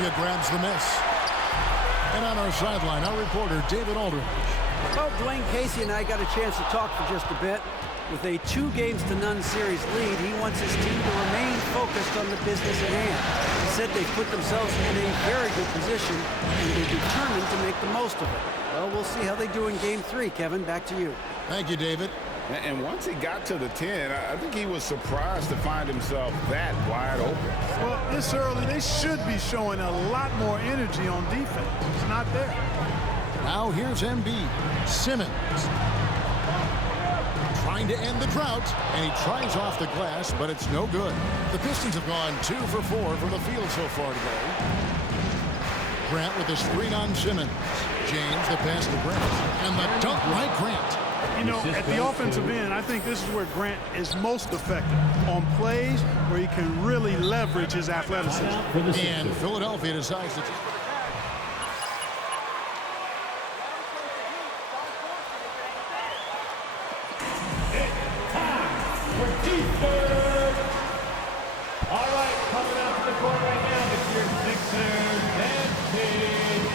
Philadelphia grabs the miss. And on our sideline, our reporter, David Aldridge. Well, Dwayne Casey and I got a chance to talk for just a bit. With a 2-0 series lead, he wants his team to remain focused on the business at hand. He said they put themselves in a very good position, and they're determined to make the most of it. Well, we'll see how they do in Game 3. Kevin, back to you. Thank you, David. And once he got to the 10, I think he was surprised to find himself that wide open. Well, this early, they should be showing a lot more energy on defense. It's not there. Now here's Embiid. Simmons trying to end the drought, and he tries off the glass, but it's no good. The Pistons have gone 2 for 4 from the field so far today. Grant with the screen on Simmons. James the pass to Grant, and the dunk by Grant. You know, at the offensive end, I think this is where Grant is most effective, on plays where he can really leverage his athleticism. And Philadelphia decides to... All right, coming out to the court right now, it's your Sixers and Kings.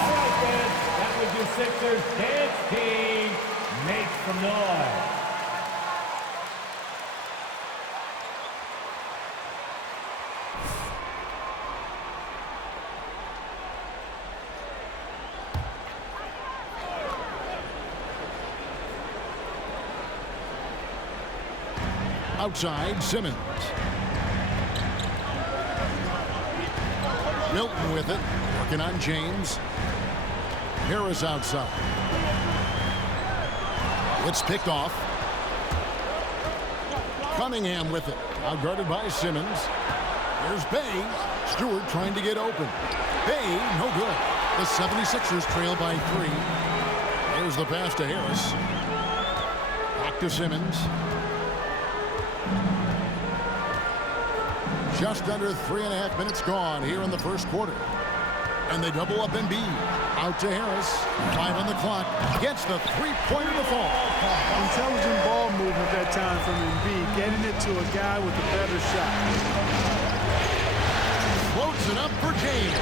All right, then, that was your Sixers dance team. Make some noise. Outside, Simmons. Milton with it, working on James. Harris outside. It's picked off. Cunningham with it, outguarded by Simmons. Here's Bay. Stewart trying to get open. Bay, no good. The 76ers trail by 3. Here's the pass to Harris. Back to Simmons. Just under 3.5 minutes gone here in the first quarter. And they double up Embiid. Out to Harris. 5 on the clock. Gets the three-pointer to fall. Intelligent ball movement that time from Embiid, getting it to a guy with a better shot. Floats it up for James.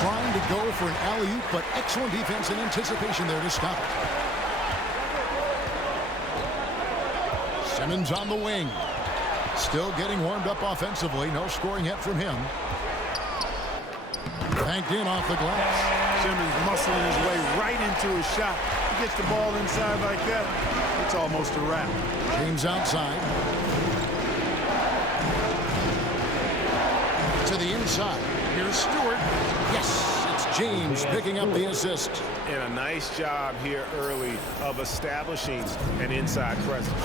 Trying to go for an alley-oop, but excellent defense and anticipation there to stop it. Simmons on the wing. Still getting warmed up offensively. No scoring yet from him. Banked in off the glass. Simmons muscling his way right into his shot. He gets the ball inside like that, it's almost a wrap. James outside. To the inside. Here's Stewart. Yes, it's James picking up the assist. And a nice job here early of establishing an inside presence.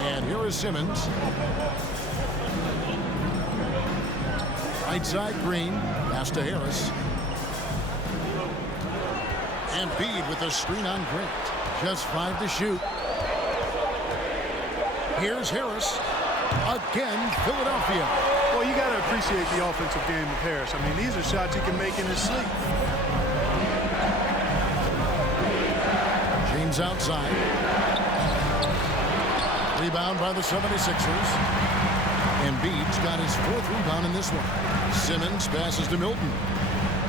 And here is Simmons. Right side, Green. Pass to Harris. Embiid with the screen on Grant. Just 5 to shoot. Here's Harris. Again, Philadelphia. Well, you got to appreciate the offensive game of Harris. I mean, these are shots he can make in his sleep. James outside. Rebound by the 76ers. Embiid's got his 4th rebound in this one. Simmons passes to Milton.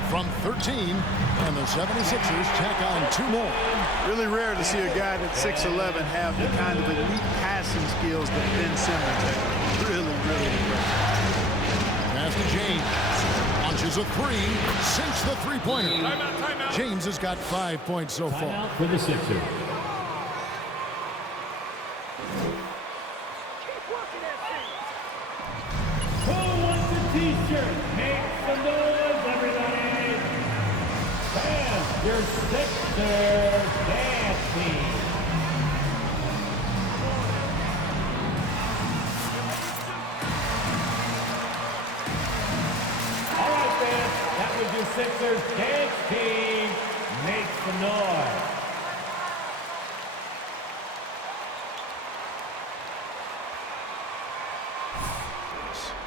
From 13, and the 76ers tack on 2 more. Really rare to see a guy that's 6'11" have the kind of elite passing skills that Ben Simmons has. Really, really impressive. Pass to James. Launches a 3. Sinks the three-pointer. Timeout. James has got 5 points so far. Timeout for the Sixers. T-shirt, make some noise, everybody! And your Sixers dance team. All right, fans, that was your Sixers dance team. Make some noise.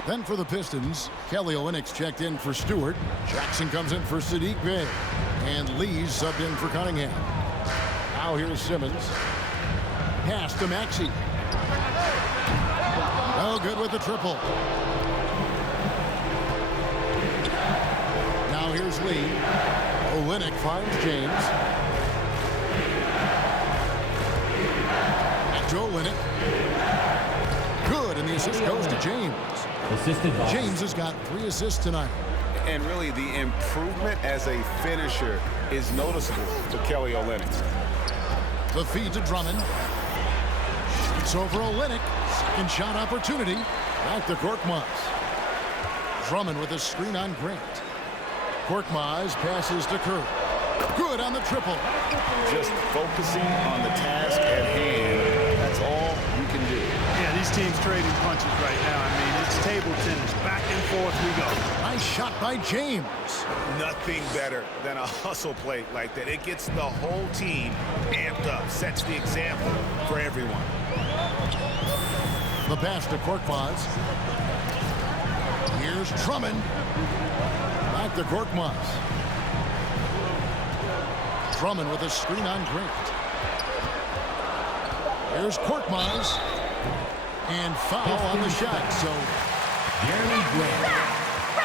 Then for the Pistons, Kelly Olynyk's checked in for Stewart. Jackson comes in for Sadiq Bey. And Lee's subbed in for Cunningham. Now here's Simmons. Pass to Maxey. No good with the triple. Now here's Lee. Olynyk finds James. Back to Olynyk. Good, and the assist goes to James. James has got 3 assists tonight. And really, the improvement as a finisher is noticeable for Kelly Olynyk. The feed to Drummond. It's over Olynyk. Second shot opportunity. Back to Korkmaz. Drummond with a screen on Grant. Korkmaz passes to Kerr. Good on the triple. Just focusing on the task at hand. That's all you can do. Yeah, these teams trading punches right now. I mean, it's table tennis. Back and forth we go. Nice shot by James. Nothing better than a hustle play like that. It gets the whole team amped up, sets the example for everyone. The pass to Korkmaz. Here's Drummond. Back to Korkmaz. Drummond with a screen on Grant. Here's Korkmaz. And foul on the shot. So Jeremy Grant.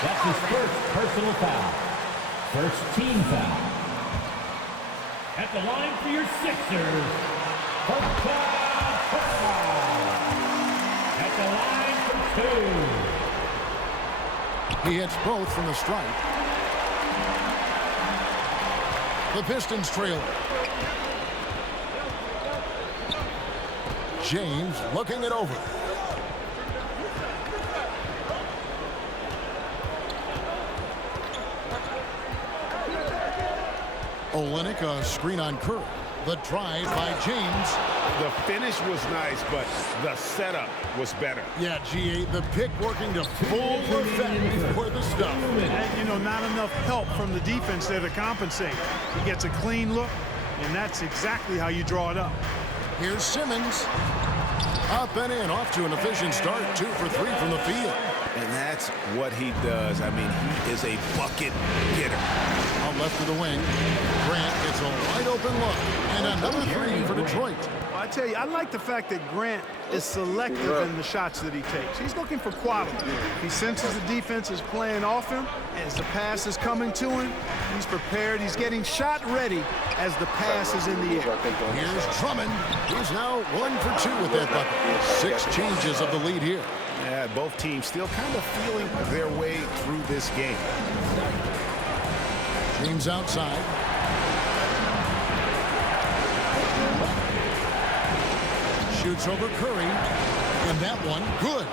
That's his first personal foul. First team foul. At the line for your Sixers, at the line for 2. he hits both from the stripe. The Pistons trail. James looking it over. Olynyk, a screen on Kerr. The drive by James. The finish was nice, but the setup was better. Yeah, G.A., the pick working to full effect before the stuff. And, you know, not enough help from the defense there to compensate. He gets a clean look, and that's exactly how you draw it up. Here's Simmons. Up and in, off to an efficient start. 2 for 3 from the field. And that's what he does. I mean, he is a bucket getter. Out left of the wing. Grant gets a wide open look. And another 3 for Detroit. I tell you, I like the fact that Grant is selective in the shots that he takes. He's looking for quality. He senses the defense is playing off him. As the pass is coming to him, he's prepared. He's getting shot ready as the pass is in the air. Here's Drummond. He's now 1 for 2 with that bucket. 6 changes of the lead here. Yeah, both teams still kind of feeling their way through this game. James outside. Shoots over Curry. And that one, good.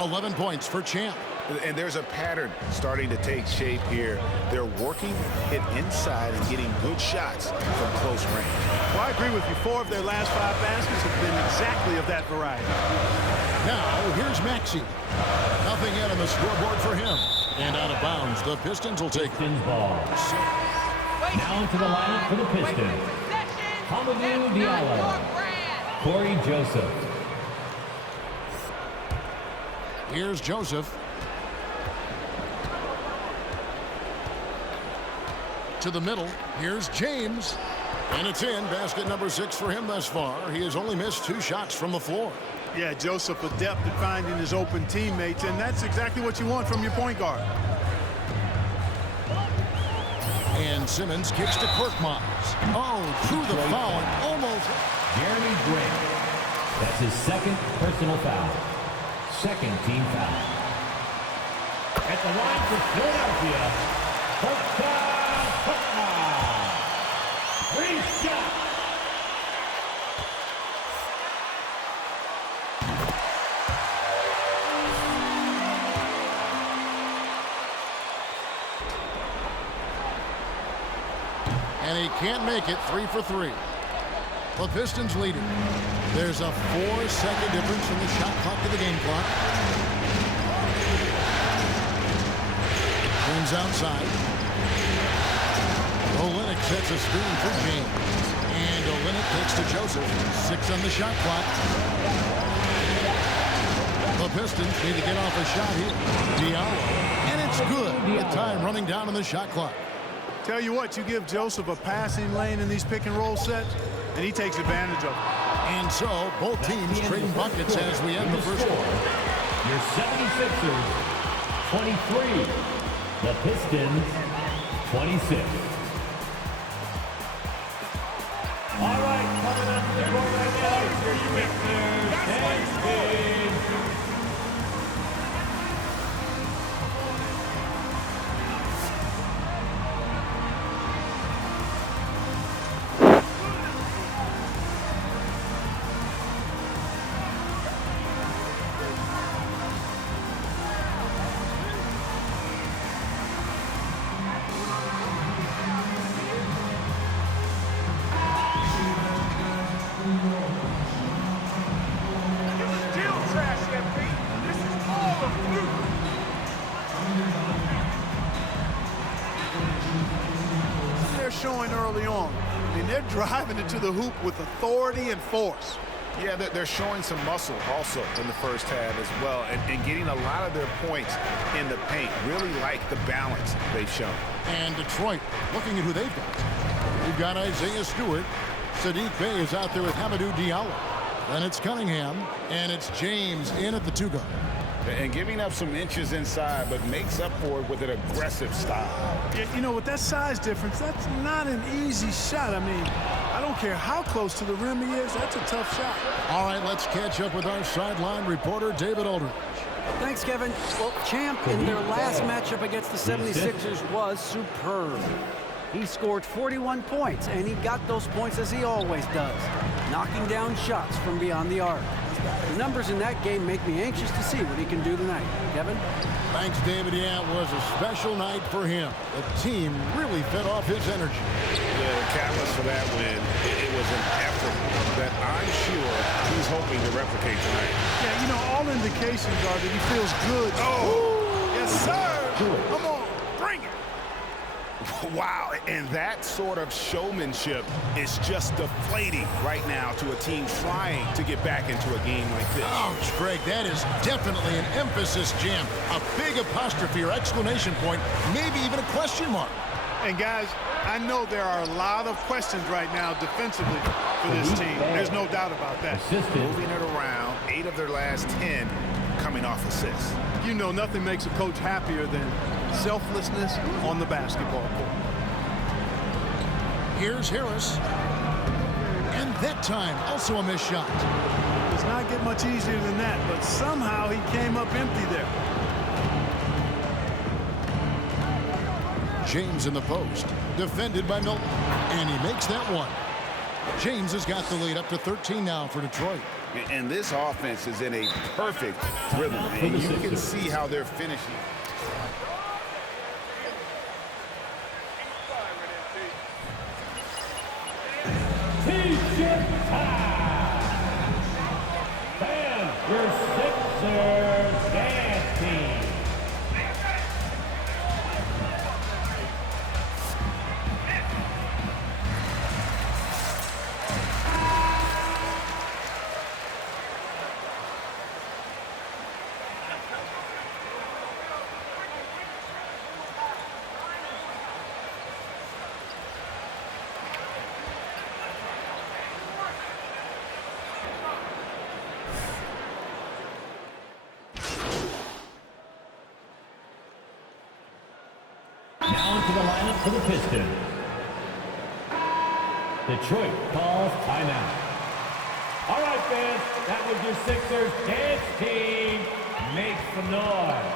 11 points for Champ. And there's a pattern starting to take shape here. They're working it inside and getting good shots from close range. Well, I agree with you. 4 of their last 5 baskets have been exactly of that variety. Now, here's Maxey. Nothing yet on the scoreboard for him. And out of bounds, the Pistons will take Pistons ball. Now into the lineup for the Pistons. Hamidou Diallo. Corey Joseph. Here's Joseph. To the middle. Here's James. And it's in. Basket number 6 for him thus far. He has only missed 2 shots from the floor. Yeah, Joseph adept at finding his open teammates, and that's exactly what you want from your point guard. And Simmons kicks to Korkmaz. Oh, through the foul and almost. Jeremy Grant. That's his second personal foul. Second team foul. At the line for Philadelphia, free shot. And he can't make it. 3 for 3. The Pistons leading. There's a 4-second difference from the shot clock to the game clock. James outside. Olynyk sets a screen for James. And Olynyk takes to Joseph. 6 on the shot clock. The Pistons need to get off a shot here. Diallo. And it's good with time running down on the shot clock. Tell you what, you give Joseph a passing lane in these pick and roll sets, and he takes advantage of it. And so, both teams trading buckets as we end the first quarter. Your 76ers, 23. The Pistons, 26. All right, coming up to the court right now is your Sixers dance team. Showing early on. I mean, they're driving it to the hoop with authority and force. Yeah, they're showing some muscle also in the first half as well, and getting a lot of their points in the paint. Really like the balance they've shown. And Detroit, looking at who they've got. We've got Isaiah Stewart. Sadiq Bey is out there with Hamidou Diallo. Then it's Cunningham, and it's James in at the two-guard. And giving up some inches inside, but makes up for it with an aggressive style. You know, with that size difference, that's not an easy shot. I mean, I don't care how close to the rim he is, that's a tough shot. All right, let's catch up with our sideline reporter, David Aldridge. Thanks, Kevin. Well, Champ in their last matchup against the 76ers was superb. He scored 41 points, and he got those points as he always does, knocking down shots from beyond the arc. The numbers in that game make me anxious to see what he can do tonight. Kevin? Thanks, David. Yeah, it was a special night for him. The team really fed off his energy. Yeah, the catalyst for that win, it was an effort that I'm sure he's hoping to replicate tonight. Yeah, you know, all indications are that he feels good. Oh! Yes, sir! Come on, bring it! Wow, and that sort of showmanship is just deflating right now to a team trying to get back into a game like this. Ouch, Greg, that is definitely an emphasis jam. A big apostrophe or exclamation point, maybe even a question mark. And guys, I know there are a lot of questions right now defensively for this team. There's no doubt about that. Moving it around, 8 of their last 10 coming off assists. You know, nothing makes a coach happier than selflessness on the basketball court. Here's Harris. And that time, also a missed shot. Does not get much easier than that, but somehow he came up empty there. James in the post, defended by Milton, and he makes that one. James has got the lead up to 13 now for Detroit. And this offense is in a perfect rhythm, and you can see how they're finishing. T-shirt time! And your Sixers dance team. Down to the lineup for the Pistons. Detroit calls timeout. All right, fans, that was your Sixers dance team. Make some noise.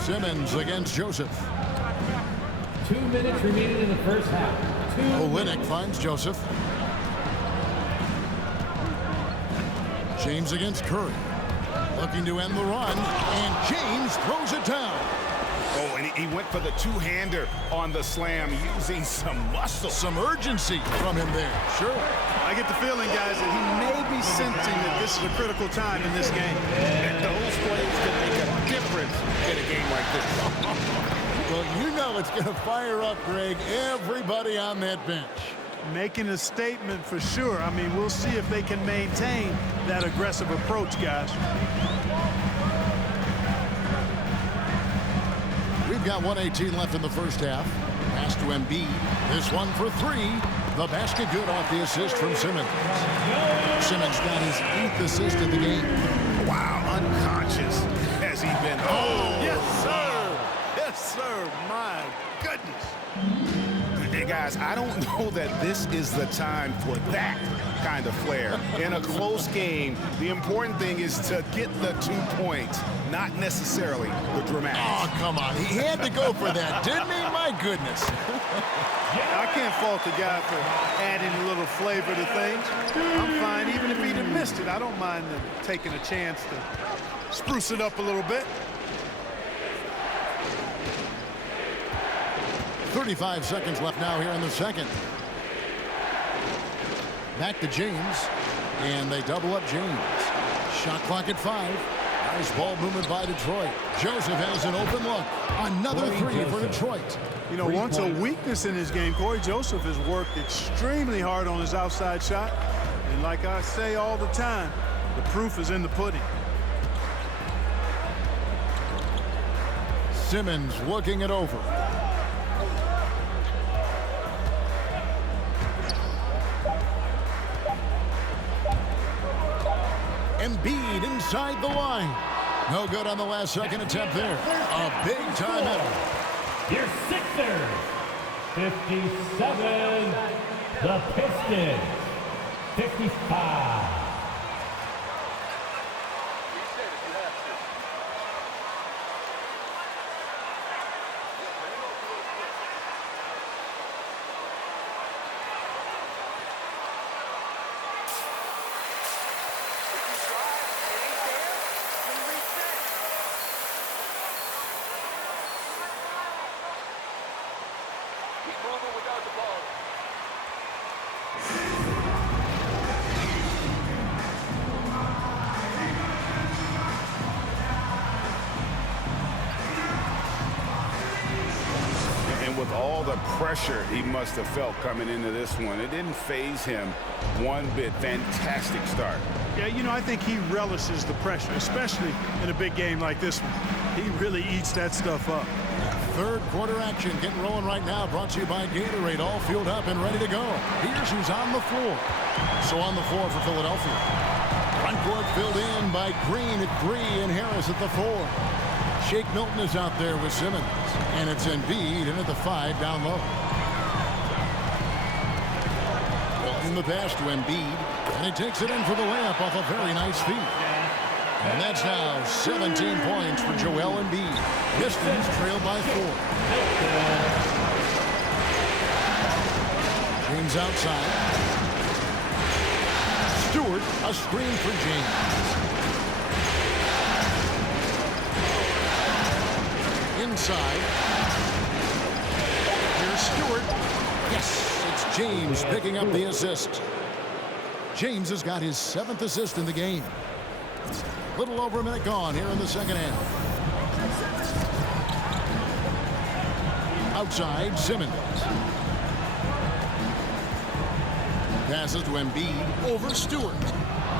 Simmons against Joseph. 2 minutes remaining in the first half. Olynyk finds Joseph. James against Curry. Looking to end the run, and James throws it down. Oh, and he went for the two-hander on the slam, using some muscle. Some urgency from him there, sure. I get the feeling, guys, that he may be sensing that this is a critical time in this game. And those plays can make a difference in a game like this. Well, you know it's going to fire up, Greg, everybody on that bench. Making a statement for sure. I mean, we'll see if they can maintain that aggressive approach, guys. We've got 1:18 left in the first half. Pass to Embiid. This one for three. The basket good off the assist from Simmons. Simmons got his 8th assist in the game. Wow, unconscious has he been. Oh, yes, sir. Yes, sir. My goodness. Hey, guys, I don't know that this is the time for that kind of flair. In a close game, the important thing is to get the 2 points, not necessarily the dramatics. Oh, come on. He had to go for that, didn't he? My goodness. I can't fault the guy for adding a little flavor to things. I'm fine. Even if he'd have missed it, I don't mind them taking a chance to spruce it up a little bit. 35 seconds left now here in the second. Back to James, and they double up James. Shot clock at 5. Nice ball movement by Detroit. Joseph has an open look. Another three for Detroit. You know, once a weakness in his game, Corey Joseph has worked extremely hard on his outside shot. And like I say all the time, the proof is in the pudding. Simmons looking it over. Embiid inside the line. No good on the last second attempt there. A big timeout. Your Sixers, 57. The Pistons, 55. With all the pressure he must have felt coming into this one, it didn't faze him one bit. Fantastic start. Yeah, you know, I think he relishes the pressure, especially in a big game like this one. He really eats that stuff up. Third quarter action getting rolling right now, brought to you by Gatorade, all fueled up and ready to go. Here's who's on the floor. So on the floor for Philadelphia. Front court filled in by Green at 3 and Harris at the 4. Shake Milton is out there with Simmons. And it's Embiid in at the 5 down low. In the pass to Embiid. And he takes it in for the layup off a very nice feed. And that's now 17 points for Joel Embiid. Pistons trailed by 4. James outside. Stewart, a screen for James. Inside. Here's Stewart. Yes, it's James picking up the assist. James has got his 7th assist in the game. Little over a minute gone here in the second half. Outside, Simmons. Passes to Embiid over Stewart.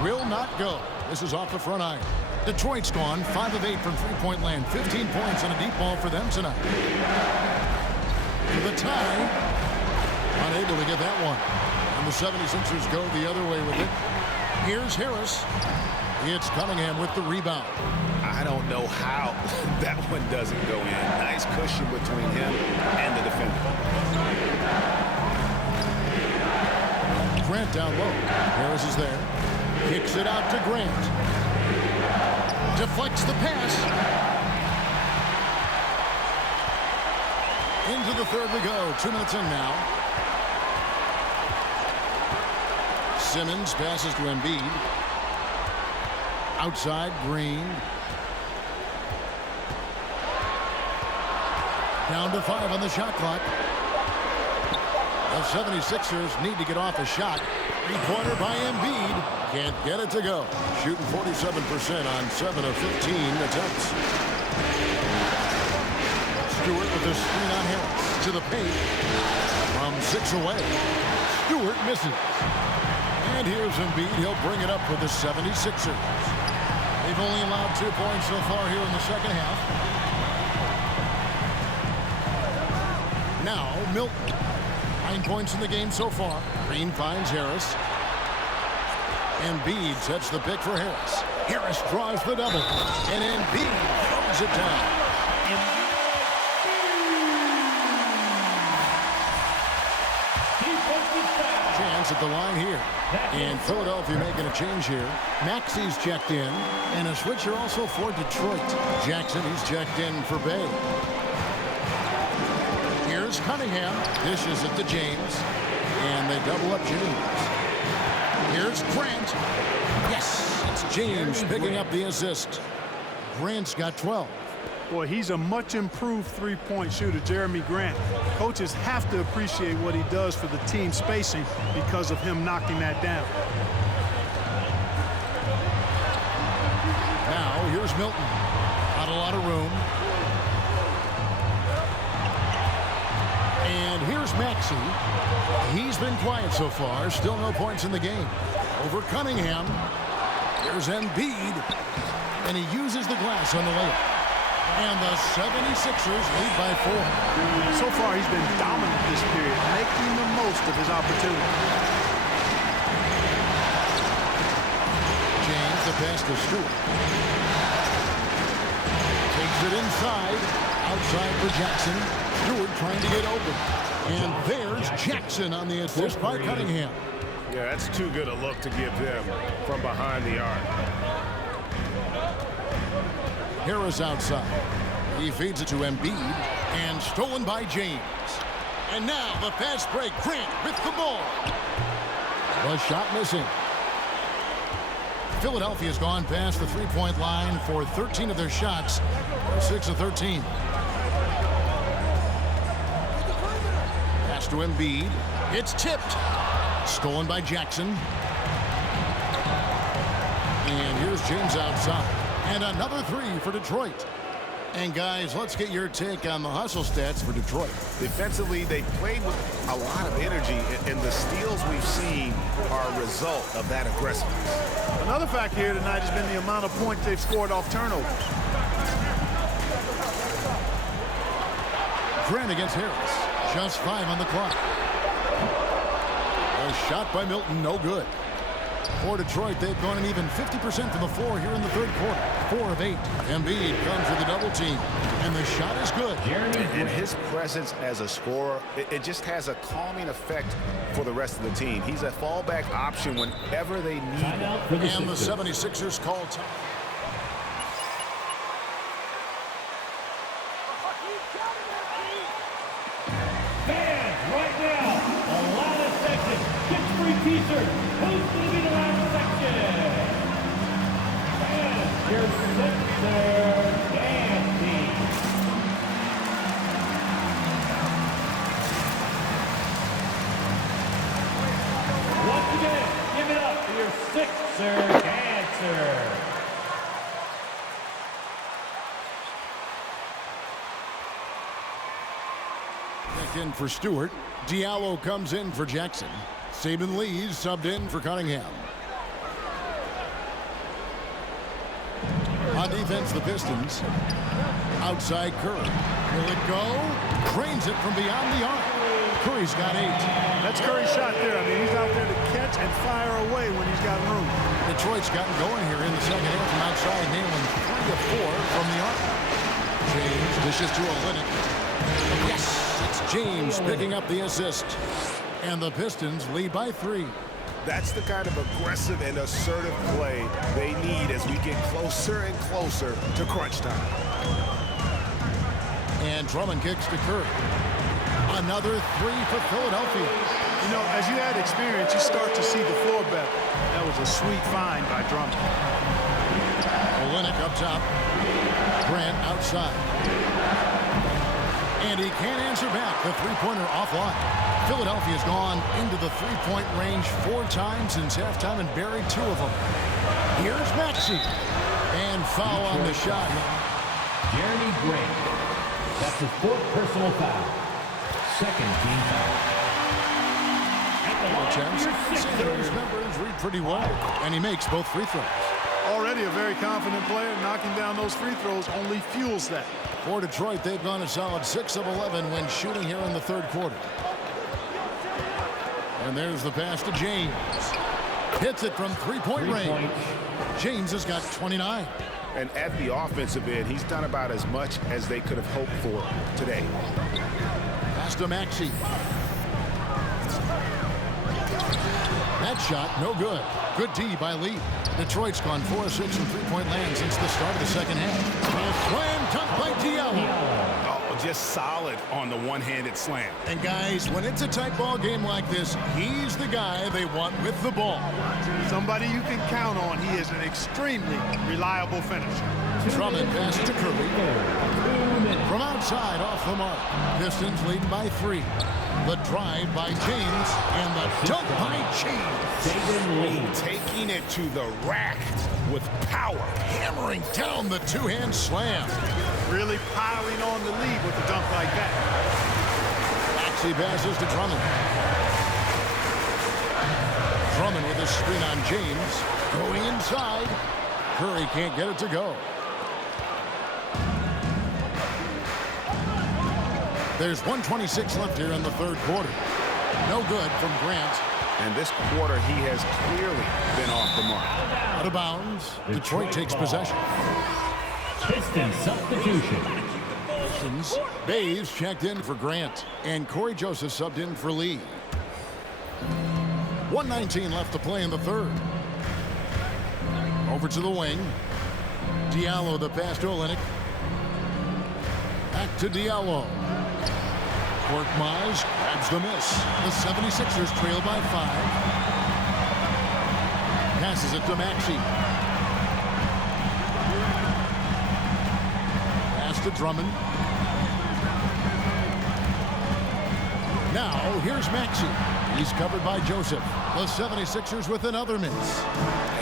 Will not go. This is off the front iron. Detroit's gone 5 of 8 from three-point land. 15 points on a deep ball for them tonight. The tie. Unable to get that one. And the 76ers go the other way with it. Here's Harris. It's Cunningham with the rebound. I don't know how that one doesn't go in. Nice cushion between him and the defender. Grant down low. Harris is there. Kicks it out to Grant. Deflects the pass. Into the third we go. 2 minutes in now. Simmons passes to Embiid. Outside, Green. Down to 5 on the shot clock. The 76ers need to get off a shot. Three-pointer by Embiid. Can't get it to go. Shooting 47% on 7 of 15 attempts. Stewart with the screen on Harris. To the paint. From 6 away. Stewart misses. And here's Embiid. He'll bring it up for the 76ers. They've only allowed 2 points so far here in the second half. Now, Milton. 9 points in the game so far. Green finds Harris. Embiid sets the pick for Harris. Harris draws the double. And Embiid throws it down. Chance at the line here. And Philadelphia making a change here. Maxi's checked in. And a switcher also for Detroit. Jackson, he's checked in for Bay. Here's Cunningham. Dishes it to James. And they double up James. Here's Grant. Yes, it's James picking up the assist. Grant's got 12. Boy, he's a much improved three-point shooter, Jeremy Grant. Coaches have to appreciate what he does for the team spacing because of him knocking that down. Now, here's Milton. Not a lot of room. And here's Maxey. He's been quiet so far. Still no points in the game. Over Cunningham. Here's Embiid. And he uses the glass on the layup. And the 76ers lead by 4. So far, he's been dominant this period, making the most of his opportunity. James, the pass to Stewart. Takes it inside. Outside for Jackson. Stewart trying to get open. And there's Jackson on the assist by Cunningham. Yeah, that's too good a look to give them from behind the arc. Harris outside. He feeds it to Embiid. And stolen by James. And now the fast break. Grant with the ball. The shot missing. Philadelphia's gone past the three-point line for 13 of their shots. 6 of 13. Pass to Embiid. It's tipped. Stolen by Jackson. And here's James outside. And another three for Detroit. And guys, let's get your take on the hustle stats for Detroit. Defensively, they played with a lot of energy, and the steals we've seen are a result of that aggressiveness. Another factor here tonight has been the amount of points they've scored off turnovers. Grant against Harris. Just 5 on the clock. A shot by Milton, no good. For Detroit, they've gone an even 50% from the floor here in the third quarter. 4 of 8. Embiid comes with a double team. And the shot is good. And his presence as a scorer, it just has a calming effect for the rest of the team. He's a fallback option whenever they need him. And the 76ers call time. Fans, right now, a lot of section. Get free t-shirts. Who's going to be the last section? Fans, your Sixers dance team. Once again, give it up for your Sixer dancer. In for Stewart. Diallo comes in for Jackson. Saban Lee's subbed in for Cunningham. On defense, the Pistons. Outside Curry. Will it go? Drains it from beyond the arc. Curry's got 8. That's Curry's shot there. I mean, he's out there to catch and fire away when he's got room. Detroit's gotten going here in the second half from outside, nailing 3 of 4 from the arc. James dishes to Olynyk. Yes! It's James picking up the assist. And the Pistons lead by 3. That's the kind of aggressive and assertive play they need as we get closer and closer to crunch time. And Drummond kicks to Curry. Another 3 for Philadelphia. You know, as you add experience, you start to see the floor better. That was a sweet find by Drummond. Olynyk up top. Grant outside. And he can't answer back. The three-pointer offline. Philadelphia's gone into the three-point range 4 times since halftime and buried 2 of them. Here's Maxey. And foul on the shot. Jeremy Grant. That's his 4th personal foul. 2nd team foul. At the attempts. Sanders' numbers read pretty well, and he makes both free throws. Already a very confident player. Knocking down those free throws only fuels that. For Detroit, they've gone a solid 6 of 11 when shooting here in the third quarter. And there's the pass to James. Hits it from three-point range. James has got 29. And at the offensive end, he's done about as much as they could have hoped for today. Pass to Maxey. That shot, no good. Good D by Lee. Detroit's gone 4-6 from three-point land since the start of the second half. And slam dunk by Diallo. Oh, just solid on the one-handed slam. And guys, when it's a tight ball game like this, he's the guy they want with the ball. Somebody you can count on. He is an extremely reliable finisher. Drummond passes to Curry. From outside, off the mark. Pistons leading by 3. The drive by James and the dunk by James. Taking it to the rack with power. Hammering down the two-hand slam. Really piling on the lead with a dunk like that. Maxey passes to Drummond. Drummond with a screen on James. Going inside. Curry can't get it to go. There's 1:26 left here in the third quarter. No good from Grant. And this quarter, he has clearly been off the mark. Out of bounds. Detroit takes possession. Piston substitution. Pistons. Bays checked in for Grant. And Corey Joseph subbed in for Lee. 1:19 left to play in the third. Over to the wing. Diallo the pass to Olynyk. Back to Diallo. Korkmaz grabs the miss. The 76ers trail by 5. Passes it to Maxey. Pass to Drummond. Now here's Maxey. He's covered by Joseph. The 76ers with another miss.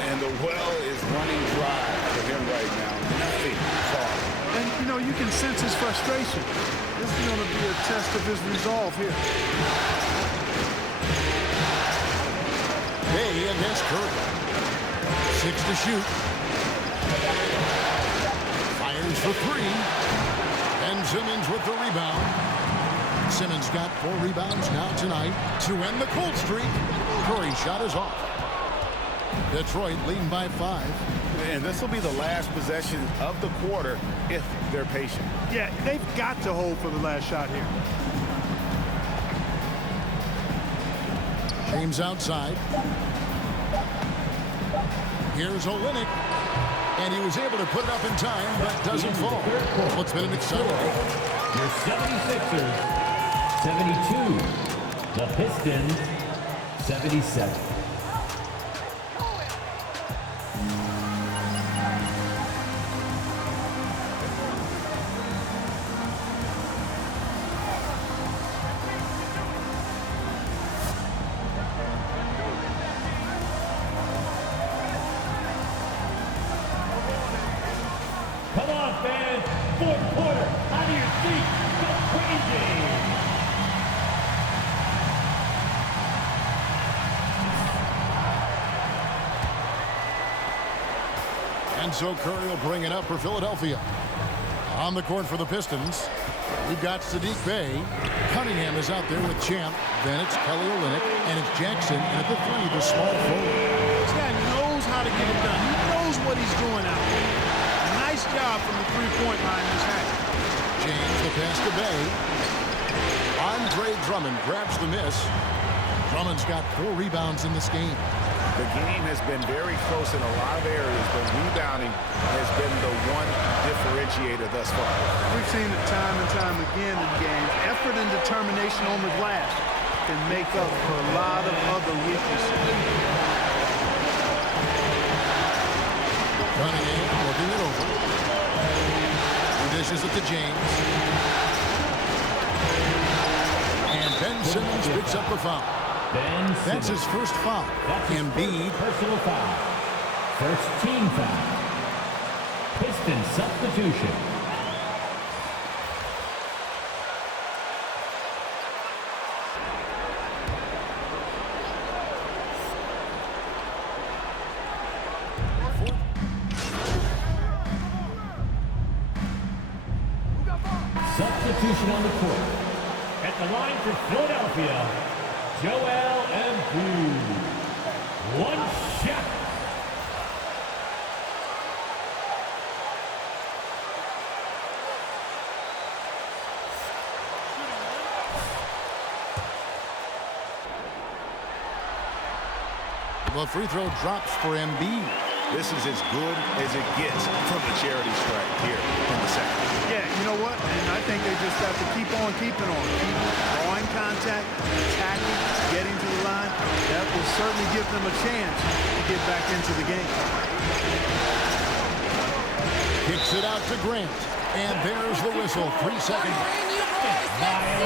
And the well is running dry for him right now. Nothing falling. And, you know, you can sense his frustration. This is going to be a test of his resolve here. Bay against Curry. 6 to shoot. Fires for 3. And Simmons with the rebound. Simmons got 4 rebounds now tonight to end the cold streak. Curry's shot is off. Detroit leading by 5. And this will be the last possession of the quarter if they're patient. Yeah, they've got to hold for the last shot here. James outside. Here's Olynyk. And he was able to put it up in time, but doesn't fall. Well, it's been an exciting game. Your 76ers, 72. The Pistons, 77. Come on, fans. Fourth quarter. Out of your seats. Go crazy. And so Curry will bring it up for Philadelphia. On the court for the Pistons, we've got Sadiq Bey. Cunningham is out there with Champ. Then it's Kelly Olynyk, and it's Jackson. And at the 3, the small forward. This guy knows how to get it done. He knows what he's doing out there. Nice job from the three-point line this half. James the pass to Bey. Andre Drummond grabs the miss. Drummond's got 4 rebounds in this game. The game has been very close in a lot of areas, but rebounding has been the one differentiator thus far. We've seen it time and time again in games. Effort and determination on the glass can make up for a lot of other weaknesses. Cunningham looking it over. He dishes it to James. And Ben Simmons picks up the foul. That's his first foul. Embiid. Personal foul. First team foul. Piston substitution. substitution on the court. At the line for Philadelphia, Joel Embiid. One shot. The free throw drops for Embiid. This is as good as it gets from the charity stripe here in the second. Yeah, you know what? And I think they just have to keep on keeping on. Keep drawing contact, attacking, getting to the line. That will certainly give them a chance to get back into the game. Kicks it out to Grant. And there's the whistle. 3 seconds.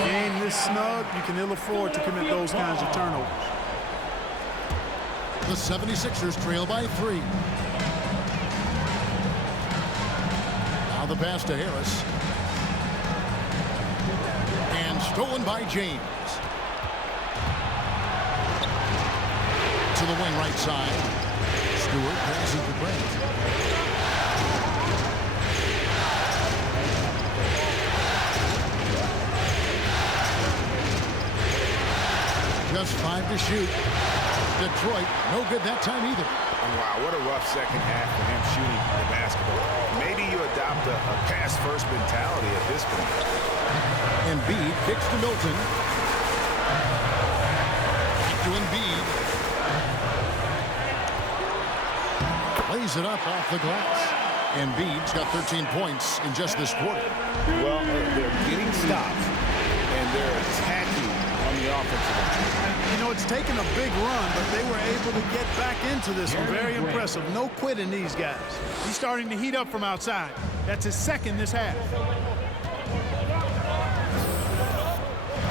Game this snug, you can ill afford to commit those kinds of turnovers. The 76ers trail by 3. Now the pass to Harris. And stolen by James. To the wing right side. Stewart passes to Grant. Just 5 to shoot. Detroit, no good that time either. Wow, what a rough second half for him shooting the basketball. Maybe you adopt a pass-first mentality at this point. Embiid kicks to Milton. Back to Embiid. Lays it up off the glass. Embiid's got 13 points in just this quarter. Well, they're getting stops, and they're attacking on the offensive end. You know, it's taken a big run, but they were able to get back into this one. Very impressive. No quitting these guys. He's starting to heat up from outside. That's his second this half.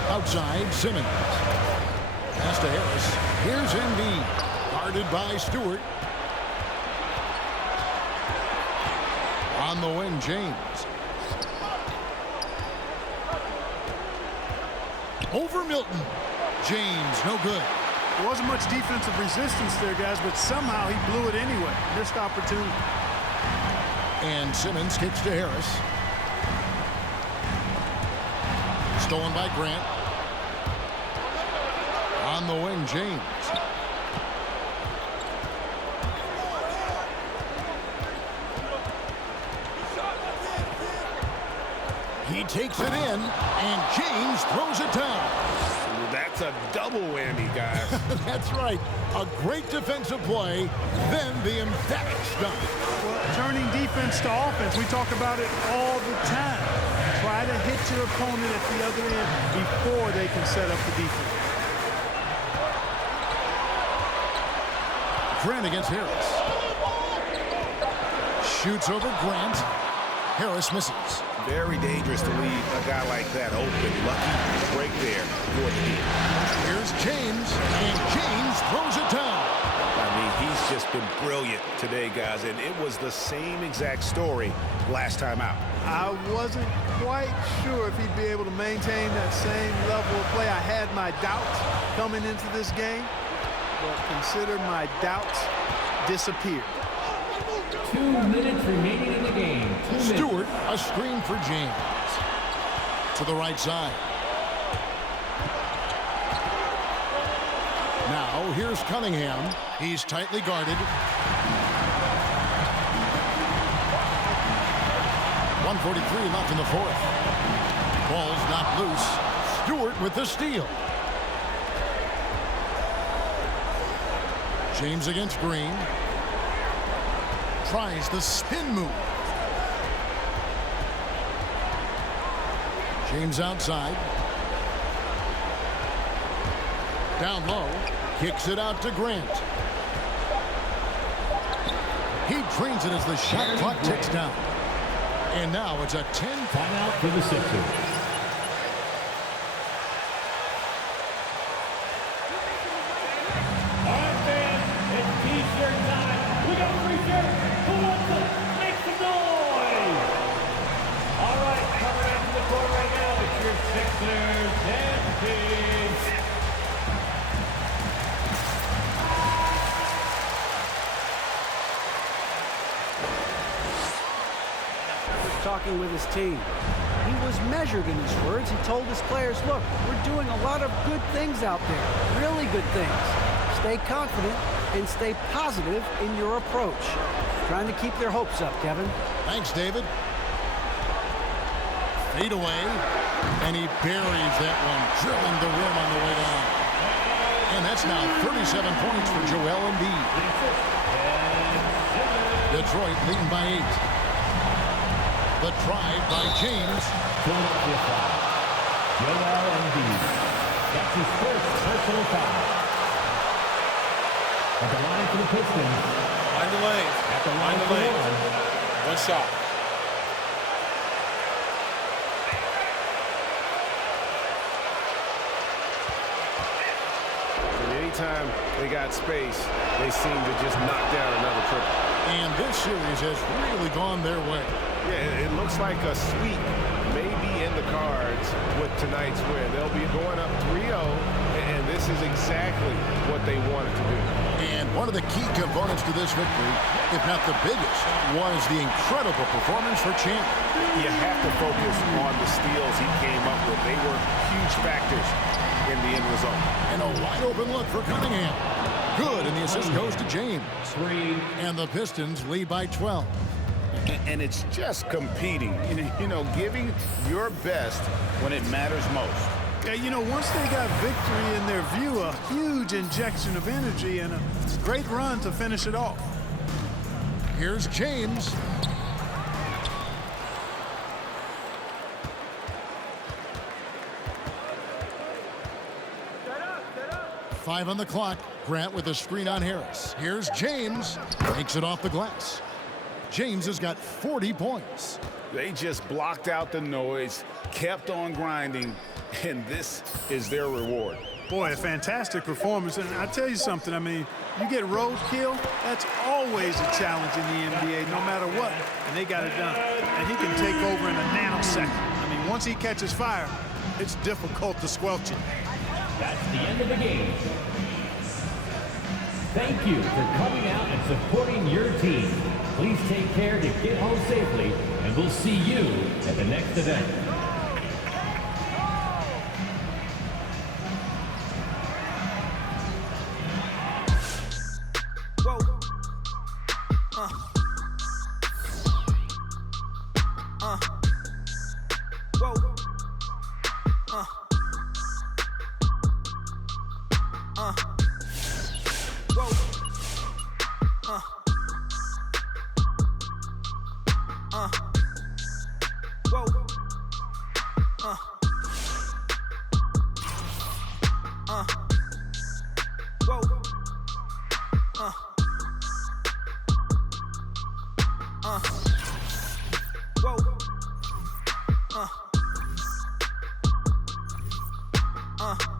Outside, Simmons. Pass to Harris. Here's Embiid. Guarded by Stewart. On the wing, James. Over Milton. James, no good. There wasn't much defensive resistance there, guys, but somehow he blew it anyway. Missed opportunity. And Simmons kicks to Harris. Stolen by Grant. On the wing, James. He takes it in, and James throws it down. That's a double whammy, guys. That's right. A great defensive play, then the emphatic stop. Well, turning defense to offense, we talk about it all the time. Try to hit your opponent at the other end before they can set up the defense. Grant against Harris. Shoots over Grant. Harris misses. Very dangerous to leave a guy like that open. Lucky break there for the team. Here's James, and James throws it down. I mean, he's just been brilliant today, guys, and it was the same exact story last time out. I wasn't quite sure if he'd be able to maintain that same level of play. I had my doubts coming into this game, but consider my doubts disappeared. 2 minutes remaining in the game. Stewart, a screen for James. To the right side. Now, here's Cunningham. He's tightly guarded. 1:43 left in the fourth. Ball's not loose. Stewart with the steal. James against Green. Tries the spin move. James outside. Down low. Kicks it out to Grant. He drains it as the shot clock ticks down. And now it's a 10 timeout for the Sixers. All right, fans, it's T-shirt time. We got free shirts. Who wants them? Make some noise. All right, coming out to the court right now, it's your Sixers and teams. Talking with his team. he was measured in his words. He told his players, look, we're doing a lot of good things out there, really good things. Stay confident and stay positive in your approach. Trying to keep their hopes up, Kevin. Thanks, David. Fade away, and he buries that one, drilling the rim on the way down. And that's now 37 points for Joel Embiid. Detroit leading by 8. The drive by James. Philadelphia foul. Joel Embiid. That's his first personal foul. At the line for the Pistons. Line the lane. At the line for One shot. And anytime they got space, they seem to just knock down another triple. And this series has really gone their way. Yeah, it looks like a sweep may be in the cards with tonight's win. They'll be going up 3-0, and this is exactly what they wanted to do. And one of the key components to this victory, if not the biggest, was the incredible performance for Champ. You have to focus on the steals he came up with. They were huge factors in the end result. And a wide open look for Cunningham. Good, and the assist goes to James. 3. And the Pistons lead by 12. And it's just competing, you know, giving your best when it matters most. Yeah, you know, once they got victory in their view, a huge injection of energy and a great run to finish it off. Here's James. Five on the clock. Grant with a screen on Harris. Here's James. Takes it off the glass. James has got 40 points. They just blocked out the noise, kept on grinding, and this is their reward. Boy, a fantastic performance. And I tell you something, I mean, you get roadkill, that's always a challenge in the NBA, no matter what. And they got it done. And he can take over in a nanosecond. I mean, once he catches fire, it's difficult to squelch it. That's the end of the game. Thank you for coming out and supporting your team. Please take care to get home safely, and we'll see you at the next event. Whoa. Whoa. Whoa. Whoa. Whoa. Whoa.